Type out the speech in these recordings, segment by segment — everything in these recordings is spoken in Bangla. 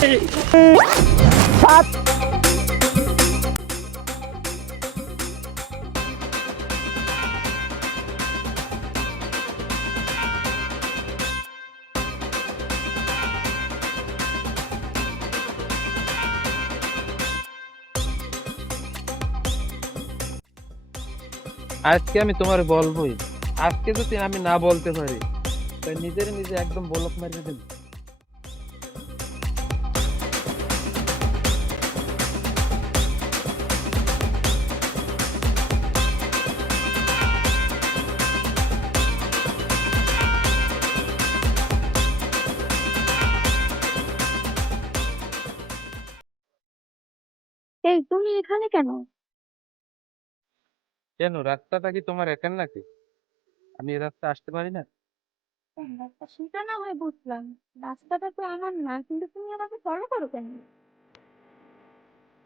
আজকে আমি তোমার বলবোই। আজকে যদি আমি না বলতে পারি তাই নিজের নিজে একদম বলক মারিয়ে দেব। এই তুমি এখানে কেন? কেন, রাস্তাটা কি তোমার একার নাকি? আমি এই রাস্তা আসতে পারি না? সেটা না হয় বুঝলাম, রাস্তাটা তো আমার না, কিন্তু তুমি আমাকে ফলো করো কেন?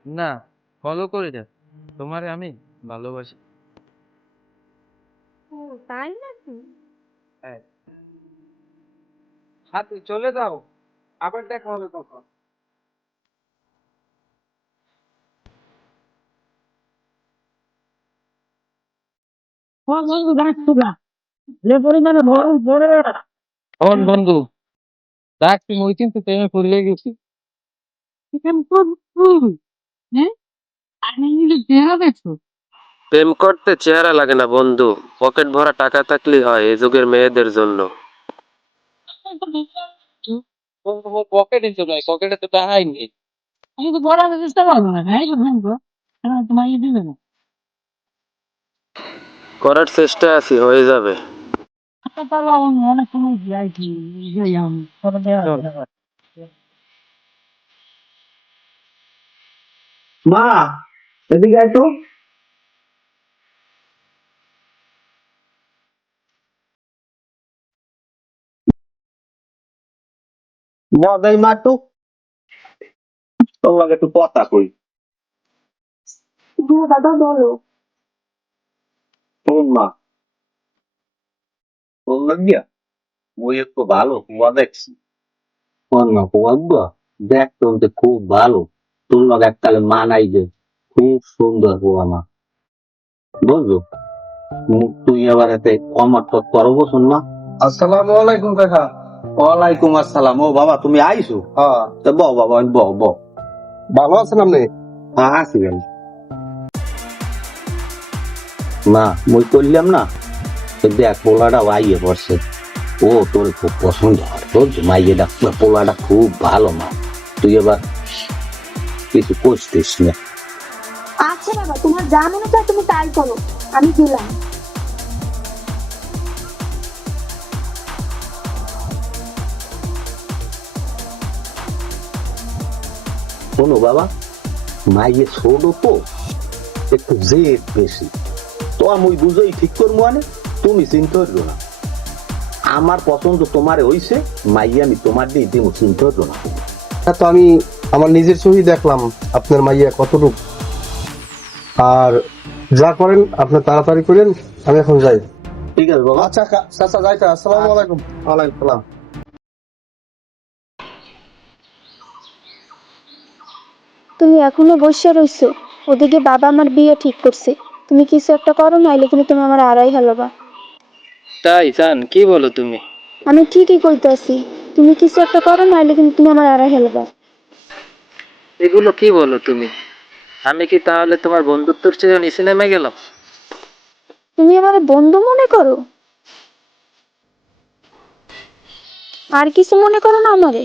না, ফলো করি না, তোমারে আমি ভালোবাসি। ও, তাই নাকি? হ্যাঁ। হাতি চলে যাও, আবার দেখা হবে কখন। কোন বন্ধু? দেখ তুমি ওই কিন্তু প্রেমে পড়ে গেছি। প্রেম করতে চেহারা লাগে না বন্ধু, পকেট ভরা টাকা থাকলেই হয় এই যুগের মেয়েদের জন্য। পকেটে চলে, পকেটে তো টাকাই নেই। করার চেষ্টা আছি, হয়ে যাবে। মা, এদিকে আয় তো। মজাই মা একটু তোমাকে একটু কথা কই। হ্যাঁ দাদা, বলো। শোন মা, বললাম গিয়া ওই একটু ভালো কুয়া দেখছি। শোন মা, কুয়া দেখ তোর খুব ভালো, তোর লগ এককালে মানাই যে, খুব সুন্দর কুয়া মা, বুঝলো? তুই এবার এতে কমার তো করবো। শোন মা। আসসালামু আলাইকুম কাকা। ওয়ালাইকুম আসসালাম। ও বাবা, তুমি আইছো? হ্যাঁ, তা বহ বাবা, বহ বহ। ভালো আছেন আপনি? হ্যাঁ, আসি আমি। মা, মুই করলাম না, তো দেখ পোলাটা আইয়ে পড়ছে। ও তোর খুব পছন্দ হয়, তোর মাইয়েটা পোলাটা খুব ভালো মা, তুই এবার কিছু করছিস না। আচ্ছা বাবা, তোমার যা মনে চায় তুমি তাই করো, আমি গেলাম। শোনো বাবা, মাইয়ে ছোট তো, একটু জেদ বেশি, তো আমি বুঝোই ঠিক করবো, মানে তুমি চিন্তা করো না। আমার পছন্দ তোমার হইছে, মাইয়ে আমি তোমার দিয়ে দিব, চিন্তা করো না। তো আমি আমার নিজের চোখে দেখলাম আপনার মাইয়া কতটুকু। আর যা করেন আপনি তাড়াতাড়ি করেন, আমি এখন যাই। ঠিক আছে বাবা। আচ্ছা চাচা, যাইতে। আসসালামু আলাইকুম। ওয়ালাইকুম সালাম। তুমি এখনো বসে রইছো? ওদিকে বাবা আমার বিয়ে ঠিক করছে, তুমি কিছু একটা করো, নাইলে কিন্তু তুমি আমার আড়াই হেলবা। তাই জান, কি বলো তুমি? আমি ঠিকই কইতাছি, তুমি কিছু একটা করো, নাইলে কিন্তু তুমি আমার আড়াই হেলবা। এগুলো কি বলো তুমি? আমি কি তাহলে তোমার বন্ধুত্বর চেয়ে নিচে নেমে গেলাম? তুমি আমার বন্ধু মনে করো, আর কিছু মনে করো না আমারে?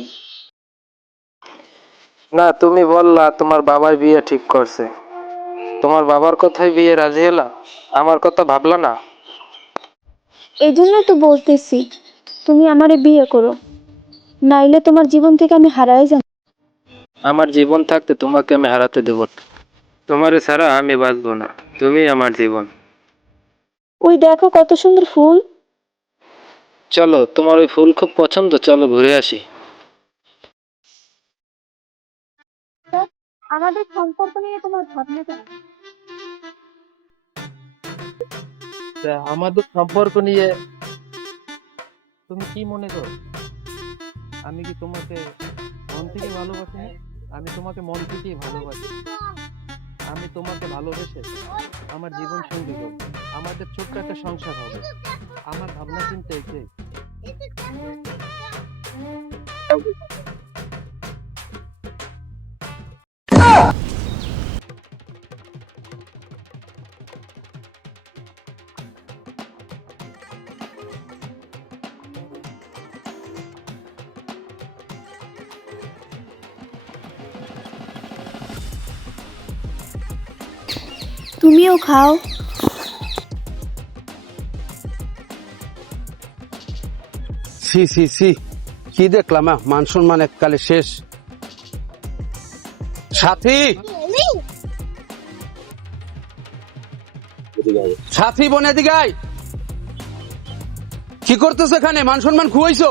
না, তুমি বললা তোমার বাবার বিয়ে ঠিক করছে, তোমার বাবার কথায় বিয়ে রাজি হলা, আমার কথা ভাবলা না? এই জন্যই তো বলতেছি, তুমি আমারে বিয়ে করো, নাইলে তোমার জীবন থেকে আমি হারাই যাব। আমার জীবন থাকতে তোমাকে আমি হারাতে দেব না। তোমারে ছাড়া আমি বাঁচবো না, তুমি আমার জীবন। ওই দেখো কত সুন্দর ফুল। চলো, তোমার ওই ফুল খুব পছন্দ, চলো ঘুরে আসি। আমাদের সম্পর্ক নিয়ে তোমার ভাবনা কেন? আমাদের সম্পর্ক নিয়ে তুমি কি মনে করো? আমি কি তোমাকে মন থেকে ভালোবাসি না? আমি তোমাকে মন থেকেই ভালোবাসি। আমি তোমাকে ভালোবেসে আমার জীবন সঙ্গী করব, আমাদের ছোট্ট একটা সংসার হবে। আমার ভাবনা চিন্তা এটাই। তুমিও খাও। সি সি সি, কি দেখলাম মান সম্মান এককালে শেষ। সাথী, সাথী বোন এদিকে আয়। কি করতেছ এখানে? মান সম্মান খুয়াইছো?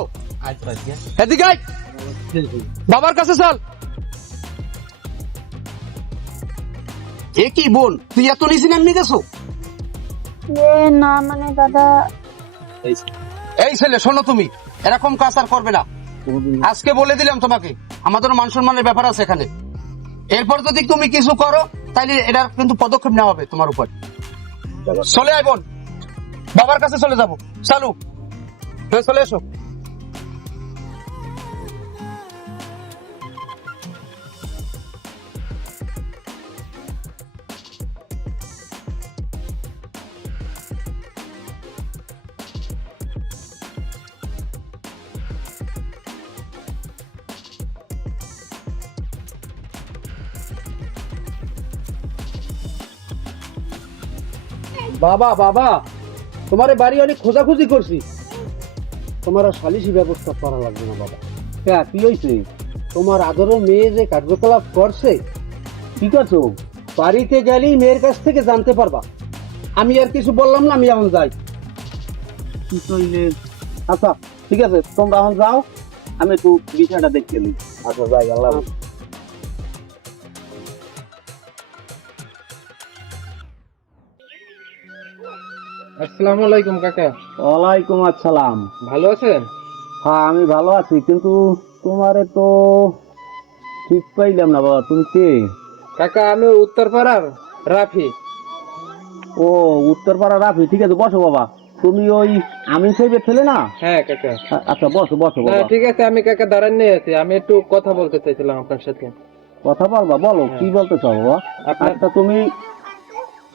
এদিকে আয়, বাবার কাছে চল। এ কি বোন, তুই এত নিচে নামিয়ে গেছো? না মানে দাদা, এই ছেলে শোনো, তুমি এরকম কাজ আর করবে না। আজকে বলে দিলাম তোমাকে, আমাদের মান সম্মানের ব্যাপার আছে এখানে। এরপর যদি তুমি কিছু করো তাইলে এটার কিন্তু পদক্ষেপ নেওয়া হবে তোমার উপর। চলে আয় বোন, বাবার কাছে চলে যাবো। চালু, হ্যাঁ চলে এসো। বাবা বাবা, তোমার বাড়ি অনেক খোঁজাখুঁজি করছি, তোমার আর সালিশি ব্যবস্থা করা লাগবে না বাবা। হ্যাঁ কি হয়েছে? তোমার আদরও মেয়ে যে কার্যকলাপ করছে, ঠিক আছে, বাড়িতে গেলেই মেয়ের কাছ থেকে জানতে পারবা। আমি আর কিছু বললাম না, আমি এখন যাই। কি কইলে? আচ্ছা ঠিক আছে, তোমরা এখন যাও, আমি একটু বিষয়টা দেখতে নিই। আচ্ছা যাই, আল্লাহ হাফেজ। আসসালামু আলাইকুম কাকা। ওয়ালাইকুম আসসালাম। ভালো আছেন? হ্যাঁ আমি ভালো আছি, কিন্তু তোমারে তো ঠিক পাইলাম না বাবা, তুমি কে? কাকা আমি উত্তরপাড়ার রাফি। ও উত্তরপাড়া রাফি, ঠিক আছে বসো বাবা। তুমি ওই আমিন সাহেবের ছেলে না? হ্যাঁ কাকা। আচ্ছা বসো বসো না বাবা। ঠিক আছে, আমি কাকা দাঁড়ান নিয়ে আছি, আমি একটু কথা বলতে চাইছিলাম আপনার সাথে। কথা বলবা, বলো কি বলতে চাও বাবা? আপনার- আচ্ছা তুমি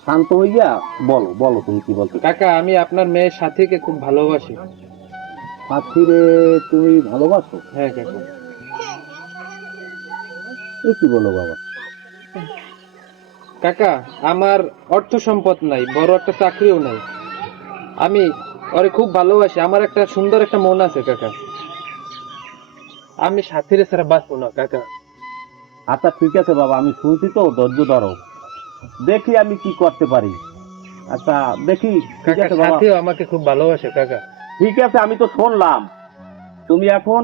শান্ত হইয়া বলো, বলো তুমি কি বলতে চাও। কাকা আমি আপনার মেয়ের সাথীকে খুব ভালোবাসি। সাথীরে তুমি ভালোবাসো? হ্যাঁ কাকা। এ কি বলো বাবা? কাকা আমার অর্থ সম্পদ নাই, বড় একটা চাকরিও নাই, আমি ওরে খুব ভালোবাসি। আমার একটা সুন্দর একটা মন আছে কাকা, আমি সাথীরে ছাড়া বাঁচবো না কাকা। আচ্ছা ঠিক আছে বাবা, আমি শুনছি তো, ধৈর্য ধরো, দেখি আমি কি করতে পারি। আচ্ছা দেখি, ঠিক কাকা আছে বাবা। সাথীও আমাকে খুব ভালোবাসে কাকা। ঠিক আছে আমি তো শুনলাম, তুমি এখন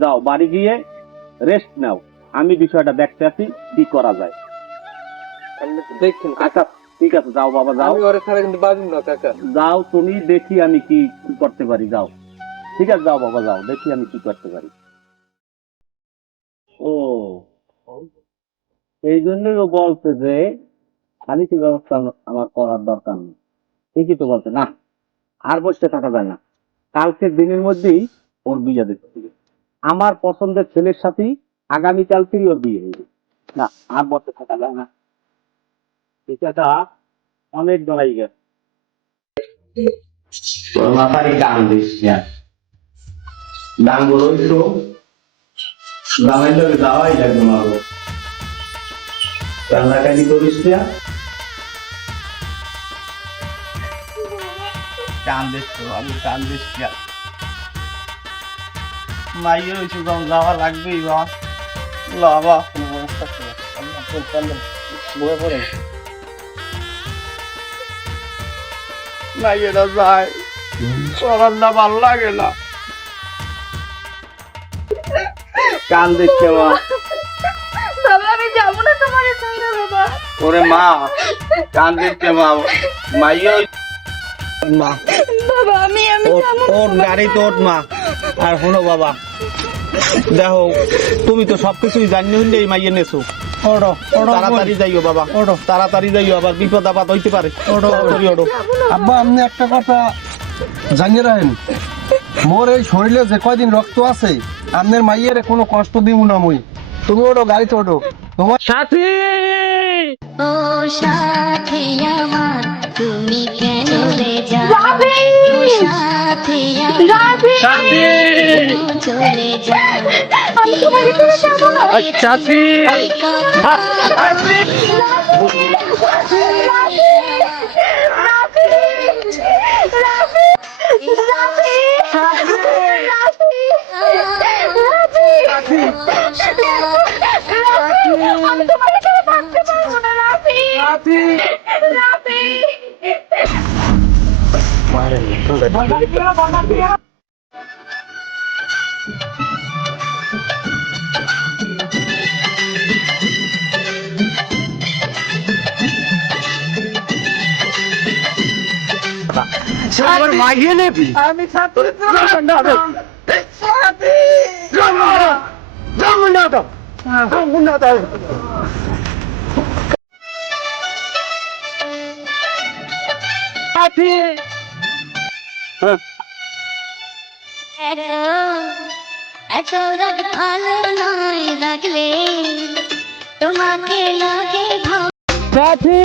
যাও বাড়ি গিয়ে রেস্ট নাও, আমি বিষয়টা দেখতে আসি কি করা যায়। আপনি দেখছেন কাকা? আচ্ছা ঠিক আছে যাও বাবা, যাও আমি ওরে ছাড়া কিন্তু বাঁচব না কাকা। যাও, তুমি দেখি আমি কি কি করতে পারি, যাও। ঠিক আছে যাও বাবা, যাও, দেখি আমি কি করতে পারি। ও এই জন্যই ও বলছে যে খালিসি ব্যবস্থা আমার করার দরকার নেই। ঠিকই তো বলছে না, আর বসে থাকা যায় না, কালকের দিনের মধ্যেই ওর বিয়ে দেখতে হবে। আমার পছন্দের ছেলের সাথেই আগামীকালকেই ওর বিয়ে হয়ে যাবে। না আর বসে থাকা যায় না, এটা অনেক ডরাই গেছে। তোর মাথায় গান দিস না, গান বলোই তো গানের লোক যাওয়াই লাগবে মাগো, কান্নাকানি করিস না। গান দিস তো, আমি গান দিস না, মাইয়ের হয়েছে যখন যাওয়া লাগবেই বা বাবা কোনো ব্যবস্থা করে বয়ে পড়ে মাইয়েরা যায়, সবার না ভাল লাগে না। কান দেখছে মা, বাবা আমি যাবো না তোমার সঙ্গে বাবা। ওরে মা কান দেখছে মা, মাইয়া মা বাবা আমি ওর গাড়ি তো ওঠ মা। আর শোনো বাবা, দেখো তুমি তো সবকিছুই জানি হইলে এই মাইয়ে নেছো তাড়াতাড়ি যাইও বাবা তাড়াতাড়ি যাইও, আবার বিপদ আপদ হইতে পারে। ওড়ো। আব্বা আপনি একটা কথা জানিয়ে রাখেন, মোর এই শরীরে যে কয়দিন রক্ত আছে আপনার মাইয়ের কোনো কষ্ট দিব না মুই। তুমি ওঠো, গাড়িতে ওঠো। তোমার সাথী ও সাথী আমার তুমি কেন রে যাও ও সাথী আমার কেন চলে যাও আমি তোমাকে ছেড়ে যাবো না। সাথী আমার মাইয়ে নেবি আমি সাথে এত রাগ ভালো নয় লাগলে তোমাকে লাগে ভালো সাথী